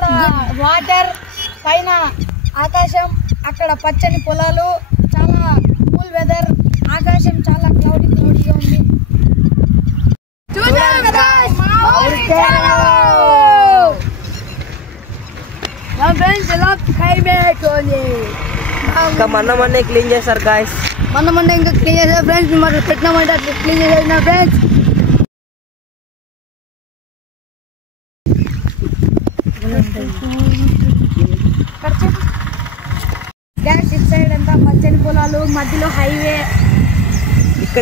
అక్కడ వాటర్, పైన ఆకాశం, అక్కడ పచ్చని పొలాలు, చాలా కూల్ వెదర్, ఆకాశం చాలా క్లౌడీగా ఉంది. ఇంకా మొన్న క్లీన్ చేస్తారు గాయస్, మొన్న ఇంకా క్లీన్ చేశారు ఫ్రెండ్స్. మరి పెట్టినామంటే అట్లా క్లీన్ చేసేది నా ఫ్రెండ్స్. గ్యాస్ ఇటు సైడ్ అంతా పచ్చని పొలాలు, మధ్యలో హైవే.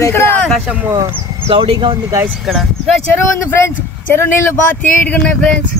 ఇక్కడ ఆకాశం క్లౌడీగా ఉంది గాయస్. ఇక్కడ చెరువు ఉంది ఫ్రెండ్స్. చెరువు నీళ్ళు బాగా తీయగా ఉన్నాయి ఫ్రెండ్స్.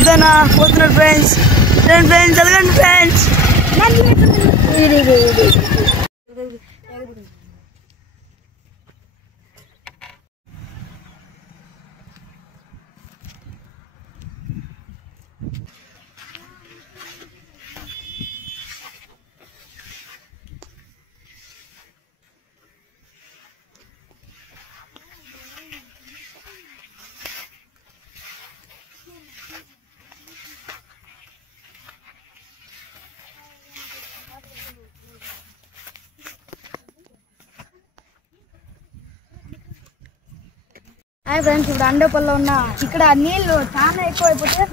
ఇదేనా పోతున్నారు ఫ్రెండ్స్. ఫ్రెండ్స్ ఎలాగండి ఫ్రెండ్స్. హాయ్ ఫ్రెండ్స్, ఇప్పుడు అండేపల్లిలో ఉన్న ఇక్కడ నీళ్లు చాలా ఎక్కువ అయిపోతాయి.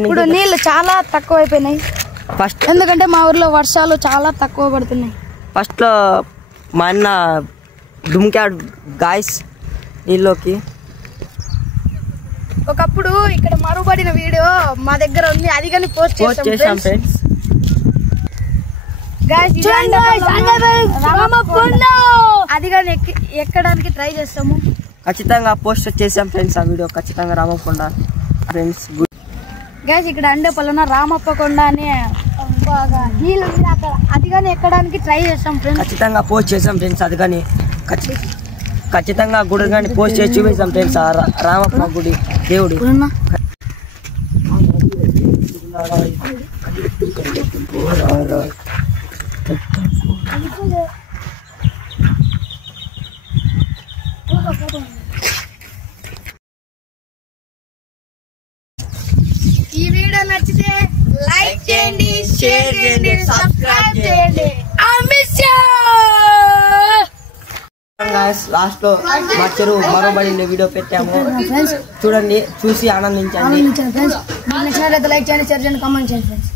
ఇప్పుడు నీళ్లు చాలా తక్కువ అయిపోయినాయి ఫస్ట్, ఎందుకంటే మా ఊర్లో వర్షాలు చాలా తక్కువ పడుతున్నాయి. ఫస్ట్ లో మా అన్న దుమ్కాడు గాయస్ నీళ్ళలోకి. ఒకప్పుడు ఇక్కడ మరుబడిన వీడియో మా దగ్గర ఉంది, అది కానీ పోస్ట్ చేసాం ఫ్రెండ్స్. అది కానీ ఎక్కడానికి ట్రై చేస్తాము. ఖచ్చితంగా పోస్ట్ చేసాం ఫ్రెండ్స్ ఆ వీడియో. ఖచ్చితంగా రామకొండ ఫ్రెండ్స్. గైస్ ఇక్కడ అండేపల్లిన రామప్ప కొండ అని నీళ్ళు ఉంది అక్కడ, అది కానీ ఎక్కడానికి ట్రై చేస్తాం ఫ్రెండ్స్. ఖచ్చితంగా పోస్ట్ చేసాం ఫ్రెండ్స్. అది కానీ ఖచ్చితంగా గుడి కానీ పోస్ట్ చేసి చూపిస్తాం ఫ్రెండ్స్. రామప్ప గుడి దేవుడి. ఈ వీడియో నచ్చితే లైక్ చేయండి, షేర్ చేయండి, సబ్స్క్రైబ్ చేయండి. లాస్ట్ లో మా చెరువు మరోబడి వీడియో పెట్టాము, చూడండి, చూసి ఆనందించండి. లైక్ చేయండి, షేర్ చేయండి, కామెంట్ చేయండి ఫ్రెండ్స్.